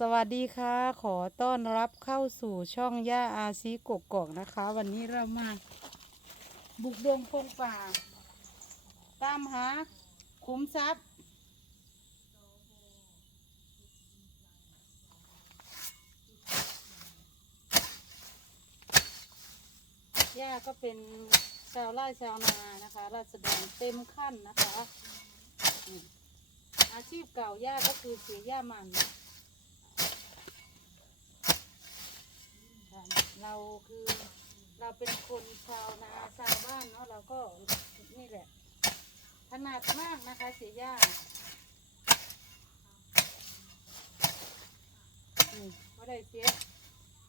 สวัสดีค่ะ ขอต้อนรับเข้าสู่ช่องย่าอาซีกกกอกนะคะ วันนี้เรามาบุกดงพงป่า ตามหาขุมทรัพย์ ย่าก็เป็นชาวไร่ชาวนานะคะ ราษฎรเต็มขั้นนะคะ อาชีพเก่าย่าก็คือเสียย่ามันค่ะ เราคือเราเป็นคนชาวนาชาวบ้านเนาะเราก็นี่แหละถนัดมากนะคะเสียย่าอืมไม่ได้เสีย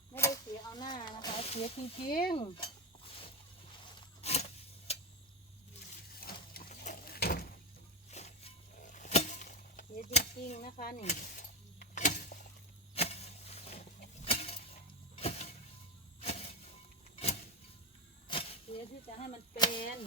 ไม่ได้เสียเอาหน้านะคะ เสียจริงๆเสียจริงๆนะคะนี่เสีย ที่จะให้มันเป็น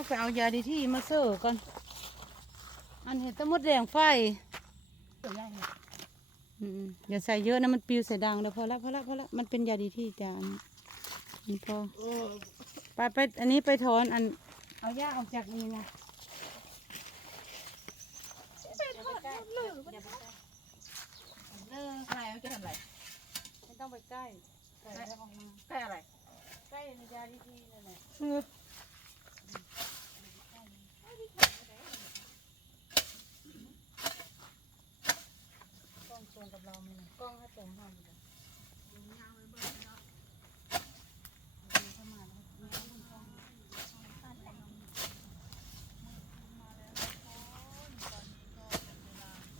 ให้ไปเอายาดีที่มาเสิร์ฟก่อน อันเห็นตะมดแดงไฟอืมอย่าใส่เยอะนะมันปิวใส่ดังเดี๋ยวพอละพอละพอละมันเป็นยาดีที่จานนี่พอไปไปอันนี้ไปถอนอัน เอาหญ้าออกจากนี้นะไปทอดหรือมันเอออะไรมันจะทำอะไรไม่ต้องไปใกล้ใกล้แล้วออกมาใกล้อะไรใกล้ในยาดีที่นั่นแหละเออ กล้องชนกับเราไหมกล้องให้ตรงห้องเลยเข้ามาแล้ว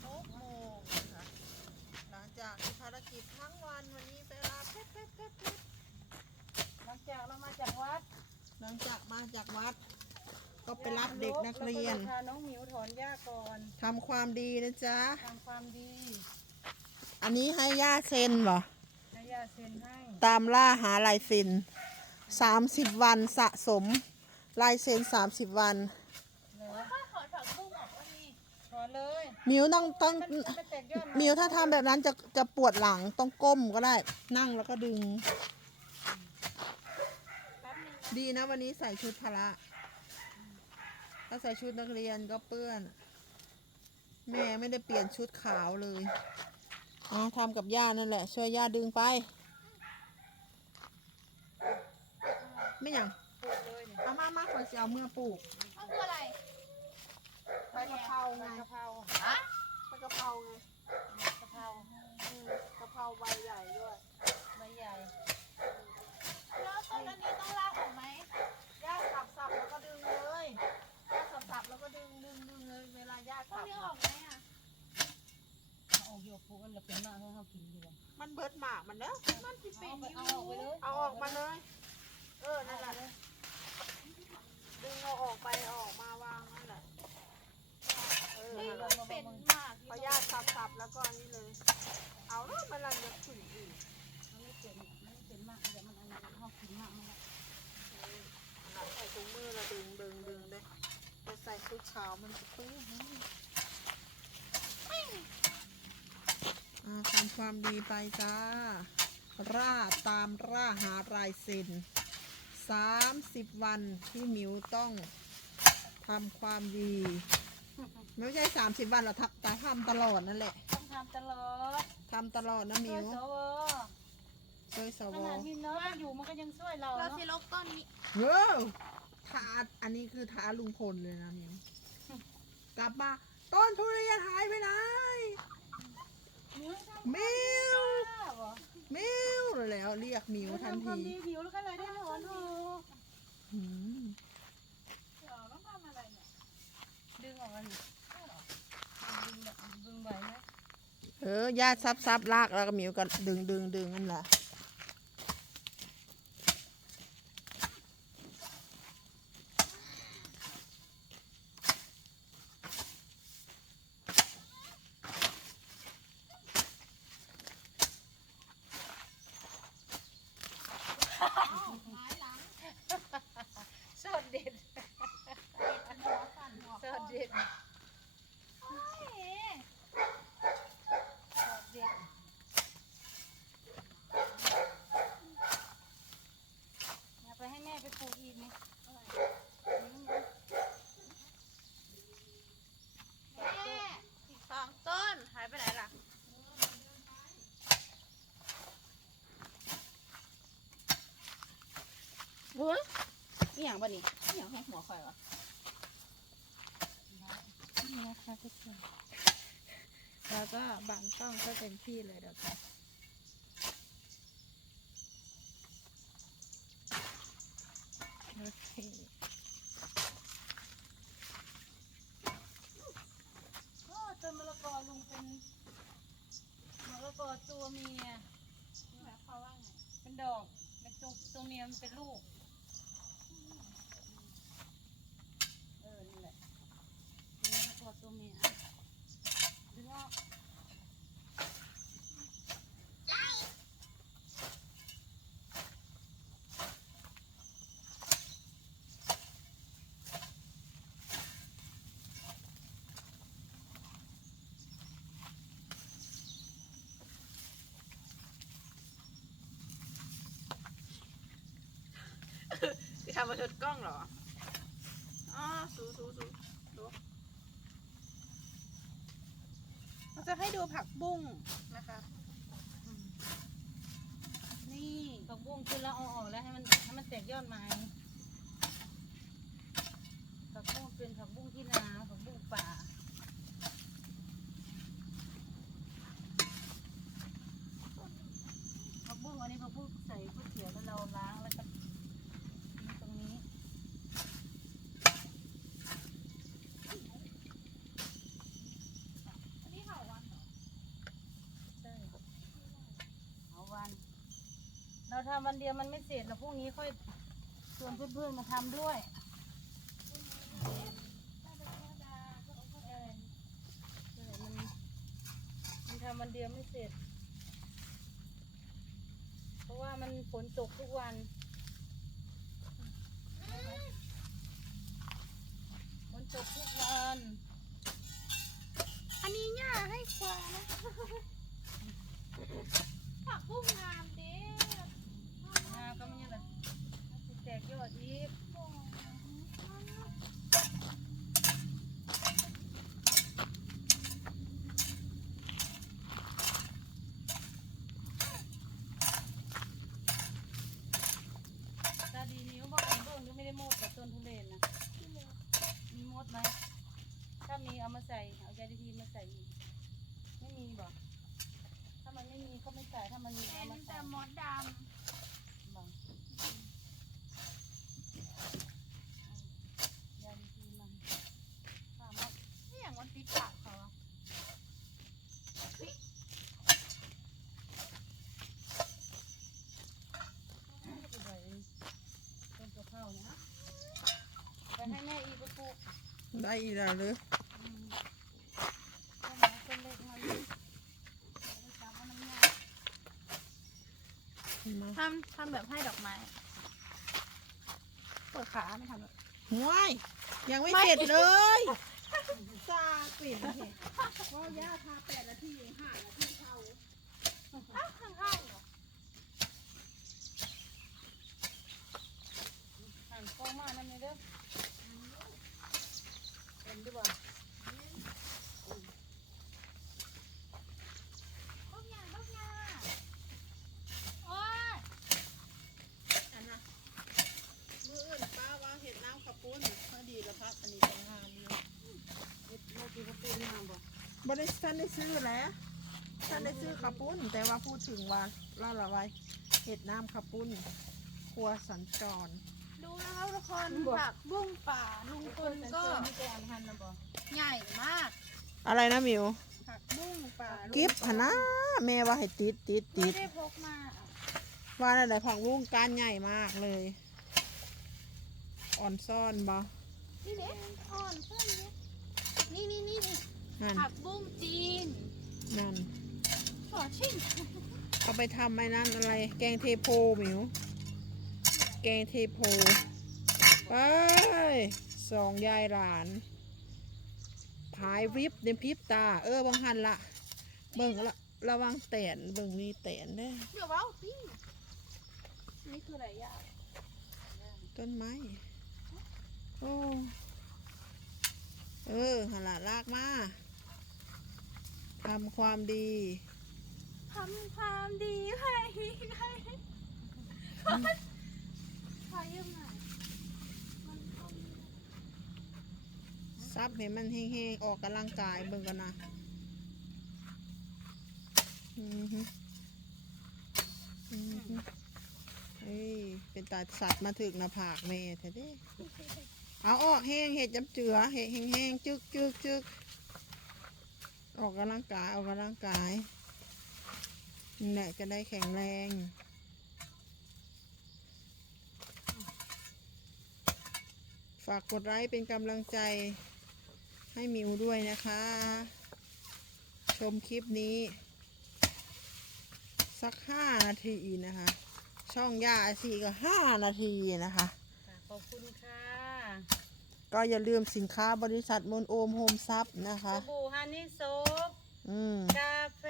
หกโมงนะคะหลังจากที่ภารกิจทั้งวันวันนี้เวลาเพชรเพชรเพชรเพชร หลังจากเรามาจากวัด หลังจากมาจากวัด ก็ไปรับเด็ก นักเรียนแล้วก็พาน้องหมิวถอนหญ้าก่อนทำความดีนะจ๊ะ ทำความดีอันนี้ให้ย่าเซ็นบ่ให้ย่าเซ็นให้ตามล่าหาลายเซ็นสามสิบวันสะสม ลายเซ็นสามสิบวันเหรอถอนเลยมิวต้องต้องมันมันไปแตกยอดมิวถ้าทำแบบนั้นจะจะปวดหลังต้องก้มก็ได้ นั่งแล้วก็ดึง แป๊บนึง ดีนะวันนี้ใส่ชุดพละ ถ้าใส่ชุดนักเรียนก็เปื้อน แม่ไม่ได้เปลี่ยนชุดขาวเลยอ๋อทำกับย่านั่นแหละ ช่วยย่าดึงไป ไม่หยังปวดเลยเนี่ยเอามามาขอจะเอาเมื่อปลูกมันคืออะไรใบกะเพราไงกะเพราฮะใบกะเพราไงกะเพราอืมกะเพราใบใหญ่ด้วย ใบใหญ่ แล้วต้นอันนี้ต้องลากออกไหม ย่าสับสับแล้วก็ดึงเลยย่าสับสับแล้วก็ดึงดึงดึงเลย เอาไม่ออกไหมอะเอาออกโยปูกันแล้วเป็นมากให้เขากินดีกว่ามันเบิดหมากมันแล้วมันสิเป็นเอาอยู่ออกไปเลยเอาออกมาเลย เออ นั่นแหละดึงเอาออกไปเอาออกมาวางนั่นแหละเออเฮ้ยนั่นแหมัละนเป็นมากพอยาตสับๆแล้วก็อันนี้เลย เอาแล้วมันรันจะขึ้นอีกมันไม่เป็นมันไม่เป็นมากเดี๋ยวมันอันนี้เขากินมากมันละ นั่นใส่ถุงมือแล้วดึงดึงดึงเลยไป ใส่ชุดเช้ามันจะปื้มอ่าทำความดีไปจ้า ร่าตามร่าหารายเซ็นสามสิบวันที่หมิวต้องทำความดี ไม่ใช่สามสิบวันหรอกทำแต่ทำตลอดนั่นแหละ ต้องทำตลอดทำตลอดนะหมิช่ววยสวช่วยสขวนาดมีเนื้ออยู่มันก็ยังช่วยเราเราเนาะสิลบต้นนี้เฮ้ยท้าอันนี้คือท้าลุงพลเลยนะหมิว กลับมาต้นทุเรียนหายไปไหนเนื้อทหมิวำข้าวเหรอหมิวแล้วเรียกหมิวเนื้อทันทำความทีดีหิวแล้วก็เลยได้ถอนเถอะหืมเดี๋ยวต้องทำอะไรเนี่ย ดึงออกมาหนิดึงแบบดึงไหวไหมเออญาติซับซับลากแล้วก็หมิวก็ดึงดึงดึงนั่นแหละ สดเด็ดสดเด็ด โอ้ย สดเด็ดอย่าไปให้แม่ไปปลูกอีกนี่ แม่อีกสองต้น หายไปไหนล่ะ เฮ้ยนี่อย่างบ้านี่นี่อย่างให้หัวคอยวะนี่นะคะทุกคนแล้วก็บังกล้องก็เต็มที่เลยเดี๋ยวกันโอเคโอ้ต้นมะละกอลุงเป็นมะละกอตัวเมียหมายความว่าไงเป็นดอกเป็นตัวตัวเมียมันเป็นลูก เออ นี่แหละเป็นมะละกอ ตัวเมียดึงออกจะทำมาชดกล้องเหรอ อ๋อ สูสูสูสูเรา จะให้ดูผักบุ้งนะคะ นี่ผักบุ้งคือเราเอาออกแล้วให้มันให้มันแตกยอดไม้ผักบุ้งเป็นผักบุ้งที่นาผักบุ้งป่า ผักบุ้งอันนี้ผักบุ้งใส่ก๋วยเตี๋ยวแล้วเราล้างแล้วก็ทิ้งตรงนี้ อันนี้เห่าวันเหรอ ใช่เอาวัน เรา ทำวันเดียวมันไม่เสร็จแล้วพรุ่งนี้ค่อยชวนเพื่อนๆมาทำด้วยมันทำวันเดียวไม่เสร็จ เพราะว่ามันฝนตกทุกวันันเป็นแต่มดดำบอกยันทีมันสามารถนี่อย่างวันติดปากเขาได้นะเลูได้อีกแล้วหรือ ทำทำแบบให้ดอกไม้ เปิดขาไม่ทำแบบห่วย ยังไม่เสร็จเลยซาปิดเหตุว่าย่าทาแปดนาทีห้านาทีเข้าอ้าวข้างๆเหรอหั่นกล้องมานั่นนี่เด้อเห็นดีบ่ ลูกยาลูกยาโอ้ย อันนะมืออื่นป้าว่าเห็ดน้ำขับปุ้นพอดีแล้วพักอันนี้ทำงานอยู่ เฮ็ดโรตีกระปุกมาบ่ บริษัทได้ซื้อแล้วท่านได้ซื้อขับปุ้น แต่ว่าพูดถึงว่าเล่าละไว้เห็ดน้ำขับปุ้น ครัวสัญจร ดูนะคะทุกคนผักบุ้งป่าลุงพลก็มีแต่อันหั่นนะบ่ใหญ่มากอะไรนะมิวผักบุ้งป่าลุงกิฟต์หนนะแม่ว่าให้ติดติดไม่ติดได้พกมาอะว่าอะไรผักบุ้งก้านใหญ่มากเลย อ่อนซ่อนบ่นี่เด็กอ่อนเพื่อนเด็กนี่นี่นี่นี่ นั่นผักบุ้งจีนนั่นขอชิมเอาไปทำไอ้นั่นอะไร แกงเทโพหมิว แกงเทโพไปสองยายหลานผายวิบในพริบตา เออบังหันละเบิ่งละระวังแตนเบิ่งนี่แตนเด้อเดี๋ยวเอาพี่นี่คืออะไรยากต้นไม้โอ้เออหันละลากมา ทำความดีทำความดีให้ให้ขอยืมหน่อยมันต้องซับเห็นมันแห้งๆออกกำลังกายเบิ่งกันนะอือฮึอือฮึเฮ้ยเป็นตาสัตว์มาถึกหน้าผากแม่แท้เด้เอาออกแห้งเห็ดจำเจือเห็ดแห้งๆจึกจึกจึก ออกกำลังกายออกกำลังกายนี่แหละจะได้แข็งแรงฝากกดไลค์เป็นกำลังใจให้มิวด้วยนะคะ ชมคลิปนี้ สักห้านาทีนะคะ ช่องย่าอาชีก็ห้านาทีนะคะค่ะขอบคุณค่ะ ก็อย่าลืมสินค้าบริษัทมนโอมโฮมซับนะสคะบู่ฮันนี่โซฟ อืม กาแฟ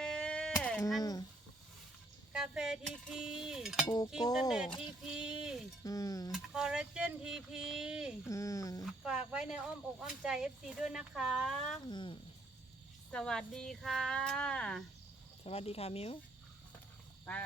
อืฮันม กาแฟทีพีโกครีมโก้ กันแดดทีพีอืม คอลลาเจนทีพีอืม ฝากไว้ในอ้อมอกอ้อมใจ FC ด้วยนะคะ อืม สวัสดีค่ะ สวัสดีค่ะมิวบาย